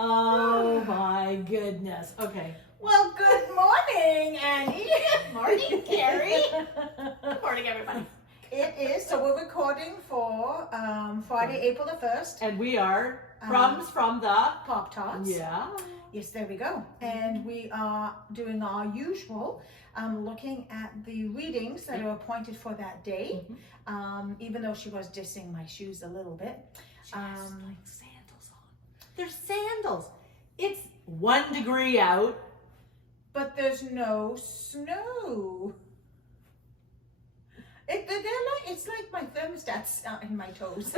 Oh my goodness. Okay. Well, good morning, Annie. Good morning, Carrie. Good morning, everybody. It is, so we're recording for Friday, April the 1st. And we are Crumbs from the Pop Tarts. Yeah. Yes, there we go. And we are doing our usual, looking at the readings that are appointed for that day. Even though she was dissing my shoes a little bit. She has like sandals on. They're sandals. It's 1 degree out. But there's no snow. It's like my thermostat's in my toes.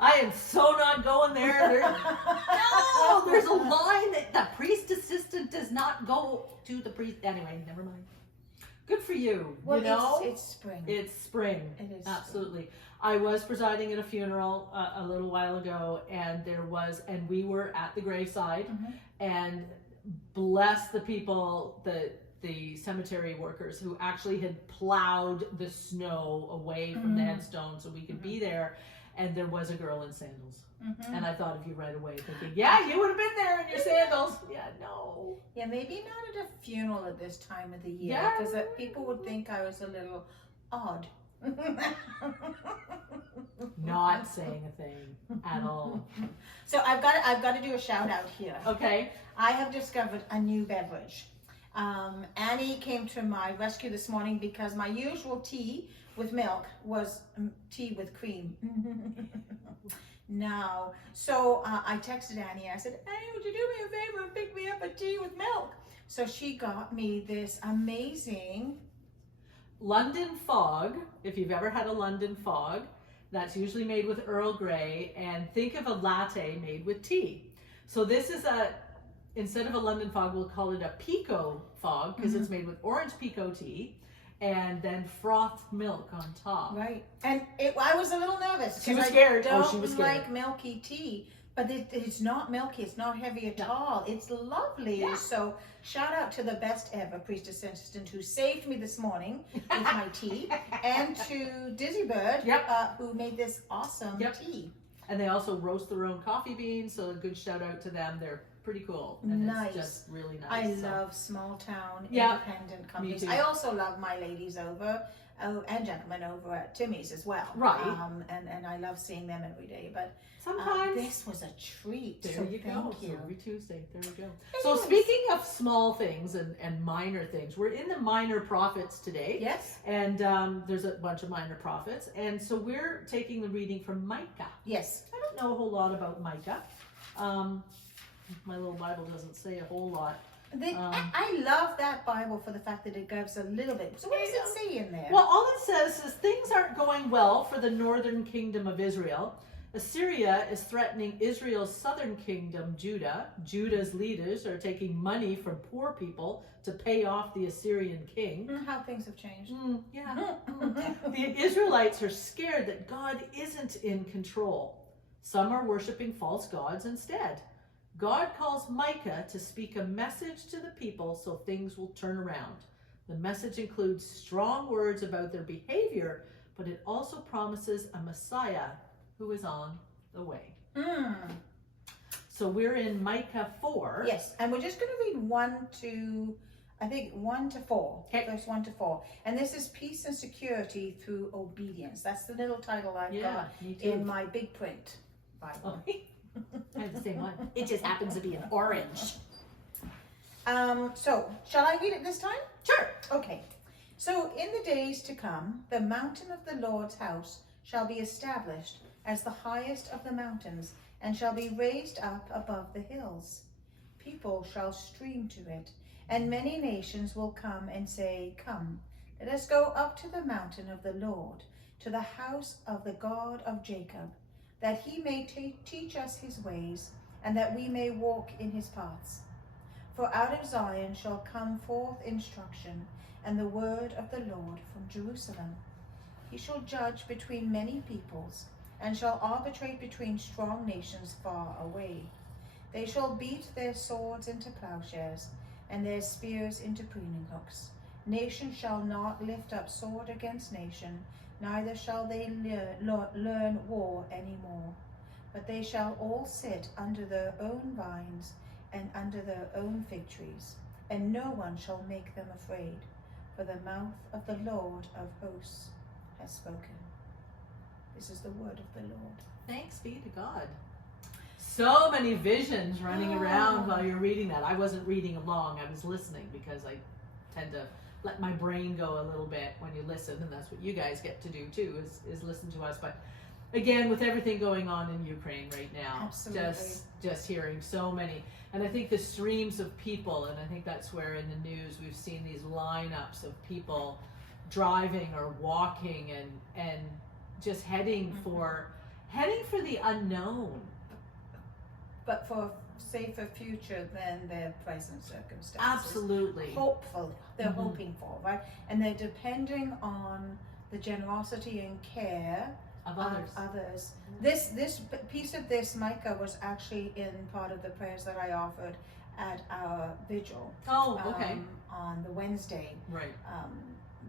I am so not going there. No, there's a line that the priest assistant does not go to the priest. Anyway, never mind. Good for you. Well, you know, it's spring. It's spring. It is absolutely. I was presiding at a funeral a little while ago, and we were at the graveside, and bless the people, the cemetery workers who actually had plowed the snow away from the headstone so we could be there. And there was a girl in sandals. And I thought of you right away, thinking, yeah, you would have been there in your sandals. Yeah, no. Yeah, maybe not at a funeral at this time of the year, because people would think I was a little odd. Not saying a thing at all. So I've got to do a shout out here. Okay. I have discovered a new beverage. Annie came to my rescue this morning because my usual tea with milk was tea with cream. No. So I texted Annie. I said, Annie, would you do me a favor and pick me up a tea with milk? So she got me this amazing London Fog. If you've ever had a London Fog, that's usually made with Earl Grey. And think of a latte made with tea. So this is instead of a London Fog, we'll call it a Pico Fog because it's made with orange Pico tea. And then frothed milk on top. Right. And I was a little nervous. She was scared. She was scared. Like milky tea, but it's not milky. It's not heavy at all. It's lovely. Yeah. So shout out to the best ever priestess assistant who saved me this morning with my tea, and to Dizzy Bird who made this awesome tea. And they also roast their own coffee beans, so a good shout out to them. They're pretty cool. And it's just really nice. I love small town independent companies. I also love my ladies over and gentlemen over at Timmy's as well. Right. And I love seeing them every day. But sometimes this was a treat. There so you go. Thank you. So every Tuesday. There we go. So speaking of small things and minor things, we're in the minor prophets today. Yes. And there's a bunch of minor prophets. And so we're taking the reading from Micah. Yes. I don't know a whole lot about Micah. My little Bible doesn't say a whole lot. I love that Bible for the fact that it gives a little bit. So what does it say in there? Well, all it says is things aren't going well for the northern kingdom of Israel. Assyria is threatening Israel's southern kingdom, Judah. Judah's leaders are taking money from poor people to pay off the Assyrian king. How things have changed. The Israelites are scared that God isn't in control. Some are worshiping false gods instead. God calls Micah to speak a message to the people so things will turn around. The message includes strong words about their behavior, but it also promises a Messiah who is on the way. So we're in Micah 4. Yes, and we're just going to read 1 to 4. Okay. Verse 1 to 4. And this is Peace and Security Through Obedience. That's the little title I've got in my big print Bible. I have the same one. It just happens to be an orange. So, shall I read it this time? Sure. Okay. So, in the days to come, the mountain of the Lord's house shall be established as the highest of the mountains, and shall be raised up above the hills. People shall stream to it, and many nations will come and say, Come, let us go up to the mountain of the Lord, to the house of the God of Jacob, that he may teach us his ways, and that we may walk in his paths. For out of Zion shall come forth instruction, and the word of the Lord from Jerusalem. He shall judge between many peoples, and shall arbitrate between strong nations far away. They shall beat their swords into plowshares, and their spears into pruning hooks. Nation shall not lift up sword against nation, neither shall they learn war any more. but they shall all sit under their own vines and under their own fig trees, and no one shall make them afraid, for the mouth of the Lord of hosts has spoken. This is the word of the Lord. Thanks be to God. So many visions running around while you're reading that. I wasn't reading along, I was listening, because I tend to let my brain go a little bit when you listen, and that's what you guys get to do too, is listen to us. But again, with everything going on in Ukraine right now, Absolutely. just hearing so many, and I think the streams of people, and I think that's where in the news we've seen these lineups of people driving or walking and just heading for the unknown. But for safer future than their present circumstances. Absolutely. Hopeful, they're hoping for, right? And they're depending on the generosity and care Of others. This piece of this, Micah, was actually in part of the prayers that I offered at our vigil. Oh, okay. On the Wednesday. Right.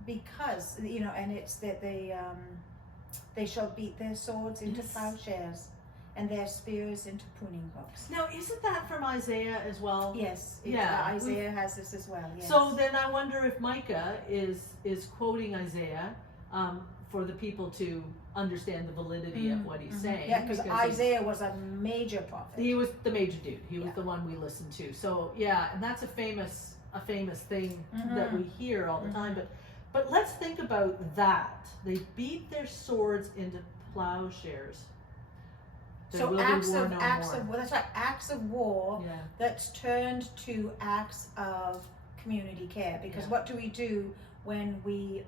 Because, and it's that they shall beat their swords into plowshares and their spears into pruning hooks. Now, isn't that from Isaiah as well? Yes. Yeah. Isaiah has this as well. Yes. So then I wonder if Micah is quoting Isaiah for the people to understand the validity of what he's saying. Yeah, because Isaiah was a major prophet. He was the major dude. He was the one we listened to. So yeah, and that's a famous thing that we hear all the time. But let's think about that. They beat their swords into plowshares. So acts of that's right, acts of war that's turned to acts of community care. Because what do we do when we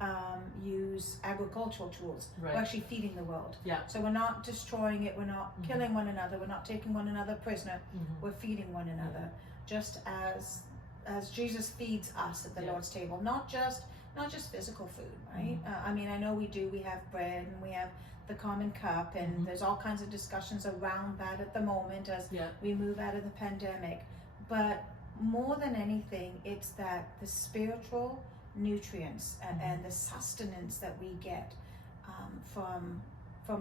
use agricultural tools? Right. We're actually feeding the world. Yeah. So we're not destroying it, we're not killing one another, we're not taking one another prisoner, we're feeding one another. Just as Jesus feeds us at the Lord's table, not just physical food, right? I mean, I know we have bread and we have the common cup, and there's all kinds of discussions around that at the moment as we move out of the pandemic. But more than anything, it's that the spiritual nutrients and the sustenance that we get from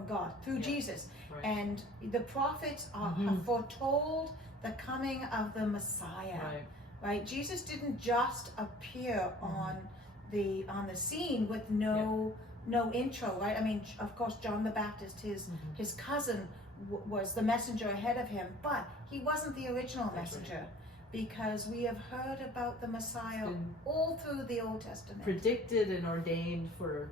God through Jesus. Right. And the prophets have foretold the coming of the Messiah. Right? Jesus didn't just appear on the scene with no intro, right? I mean, of course, John the Baptist, his cousin, was the messenger ahead of him, but he wasn't the original messenger, because we have heard about the Messiah all through the Old Testament. Predicted and ordained for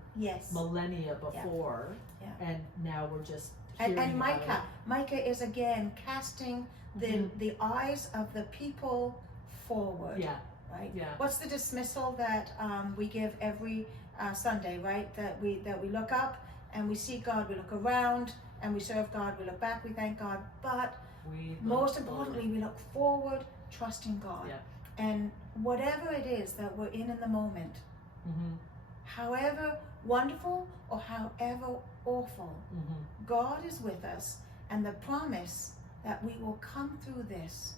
millennia before, and now we're just hearing and about Micah is again casting the eyes of the people forward. Right? Yeah. What's the dismissal that we give every Sunday, right? That we look up and we see God, we look around and we serve God, we look back, we thank God, but most importantly, we look forward, trusting God. And whatever it is that we're in the moment, however wonderful or however awful, God is with us, and the promise that we will come through this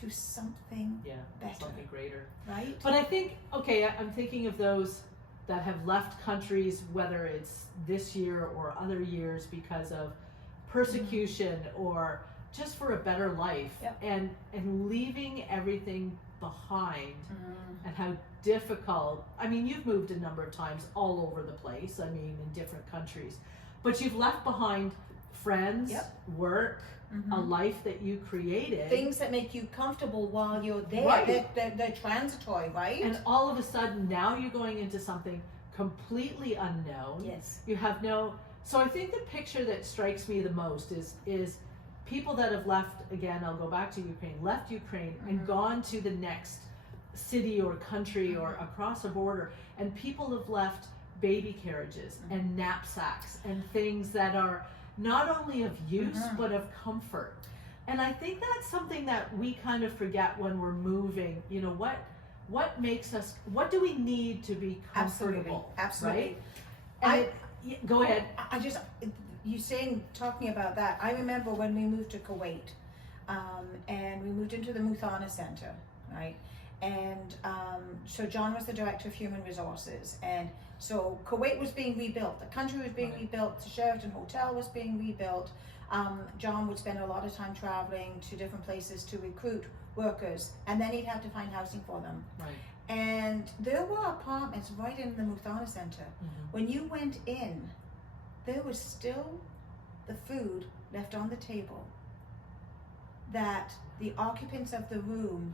to something better, something greater, right? But I think, I'm thinking of those that have left countries, whether it's this year or other years, because of persecution or just for a better life, and leaving everything behind, and how difficult. I mean, you've moved a number of times all over the place, I mean, in different countries, but you've left behind friends, work, a life that you created. Things that make you comfortable while you're there. Right. They're transitory, right? And all of a sudden, now you're going into something completely unknown. Yes. You have no... So I think the picture that strikes me the most is people that have left, again, I'll go back to Ukraine, left Ukraine and gone to the next city or country or across a border, and people have left baby carriages and knapsacks and things that are not only of use but of comfort. And I think that's something that we kind of forget when we're moving. You know, what makes us, what do we need to be comfortable? Absolutely. Right? Go ahead. Talking about that, I remember when we moved to Kuwait, and we moved into the Muthana Center, right? and so John was the director of human resources, and so Kuwait was being rebuilt, the country was being rebuilt, the Sheraton Hotel was being rebuilt. John would spend a lot of time traveling to different places to recruit workers, and then he'd have to find housing for them. Right. And there were apartments right in the Muthana Center. When you went in, there was still the food left on the table that the occupants of the room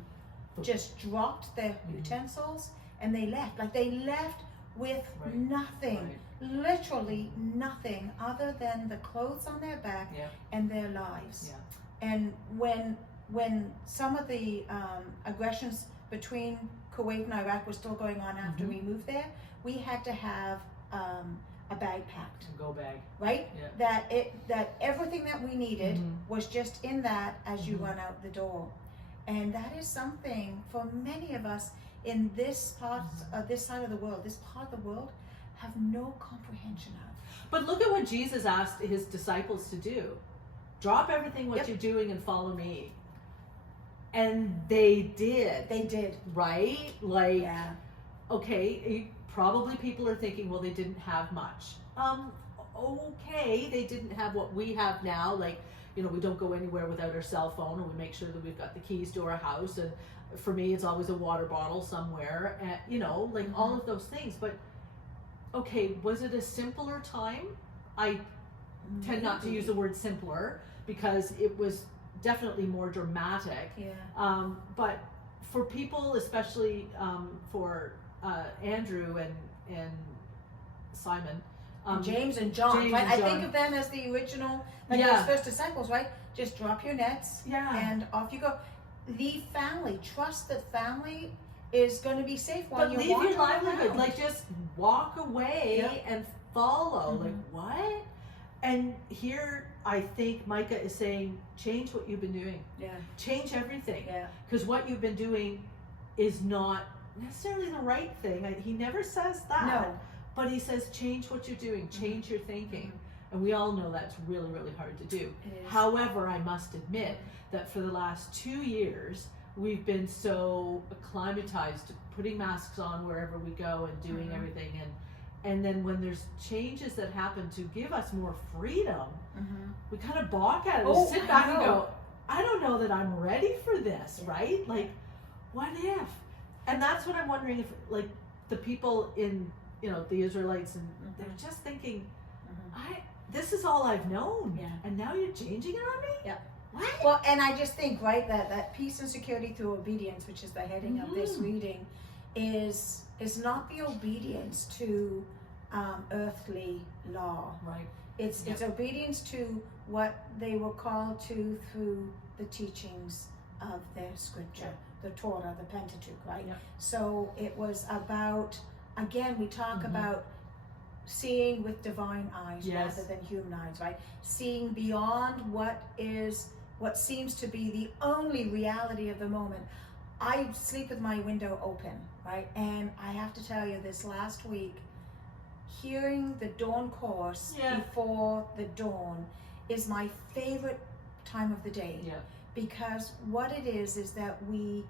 just dropped their utensils and they left. Like, they left with nothing, literally nothing, other than the clothes on their back and their lives. And when some of the aggressions between Kuwait and Iraq was still going on after we moved there, we had to have a bag packed. A go bag. Right? That everything that we needed was just in that as you run out the door. And that is something for many of us in this part of this side of the world, this part of the world, have no comprehension of. But look at what Jesus asked his disciples to do. Drop everything what you're doing and follow me. And they did. They did. Right? Like, okay, probably people are thinking, well, they didn't have much. Okay, they didn't have what we have now. Like, you know, we don't go anywhere without our cell phone, and we make sure that we've got the keys to our house. And for me, it's always a water bottle somewhere. And, you know, like all of those things. But, okay, was it a simpler time? I tend not to use the word simpler because it was definitely more dramatic. But for people, especially for Andrew and Simon, James and John, James right? and I John. think of them as the original, like those first disciples, right? Just drop your nets and off you go. Leave family. Trust that family is going to be safe while you're leave walking your livelihood. around. Like, just walk away and follow. Like, what? And here, I think Micah is saying, change what you've been doing. Change everything. Because what you've been doing is not necessarily the right thing. He never says that. No. But he says, change what you're doing. Change your thinking. And we all know that's really, really hard to do. It is. However, I must admit that for the last 2 years, we've been so acclimatized to putting masks on wherever we go and doing everything. And then when there's changes that happen to give us more freedom, we kind of balk at it. We sit back and go, I don't know that I'm ready for this, right? Like, what if? And that's what I'm wondering if, like, the people in, you know, the Israelites, and they're just thinking, this is all I've known, and now you're changing it on me? What? Well, and I just think, right, that peace and security through obedience, which is the heading of this reading, is not the obedience to earthly law. Right. It's obedience to what they were called to through the teachings of their scripture, the Torah, the Pentateuch, right? So it was about, again, we talk about seeing with divine eyes rather than human eyes, right? Seeing beyond what seems to be the only reality of the moment. I sleep with my window open, right? And I have to tell you, this last week, hearing the dawn chorus before the dawn is my favorite time of the day. Because what it is that we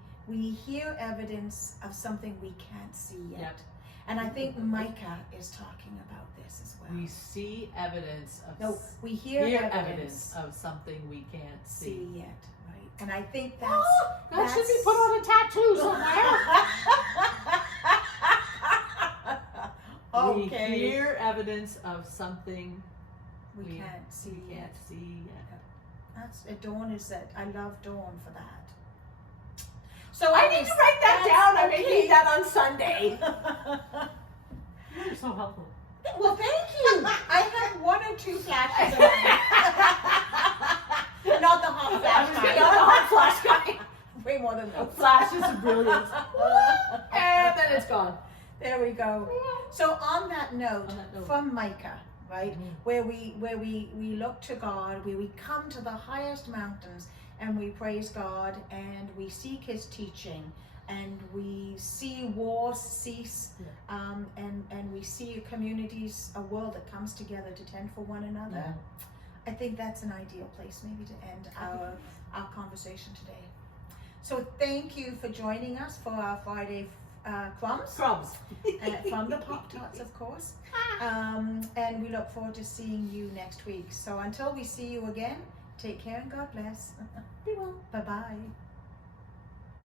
hear evidence of something we can't see yet. And I think Micah is talking about this as well. We see evidence of we hear evidence of something we can't see yet, right? And I think that should be put on a tattoo somewhere. We hear evidence of something we can't see yet. That's dawn is that. I love dawn for that. So I need to write that down. I may need that on Sunday. You're so helpful. Well, thank you. I had 1 or 2 flashes of that. Not the hot flash kind. Not the hot flash kind. Way more than those. Flashes of brilliance. And then it's gone. There we go. So on that note, from Micah, right, where we look to God, where we come to the highest mountains and we praise God and we seek His teaching and we see wars cease, and we see communities, a world that comes together to tend for one another. I think that's an ideal place maybe to end our conversation today. So thank you for joining us for our Friday Crumbs. Crumbs. From the Pop-Tarts, of course. And we look forward to seeing you next week. So until we see you again, take care and God bless. Be well. Bye-bye.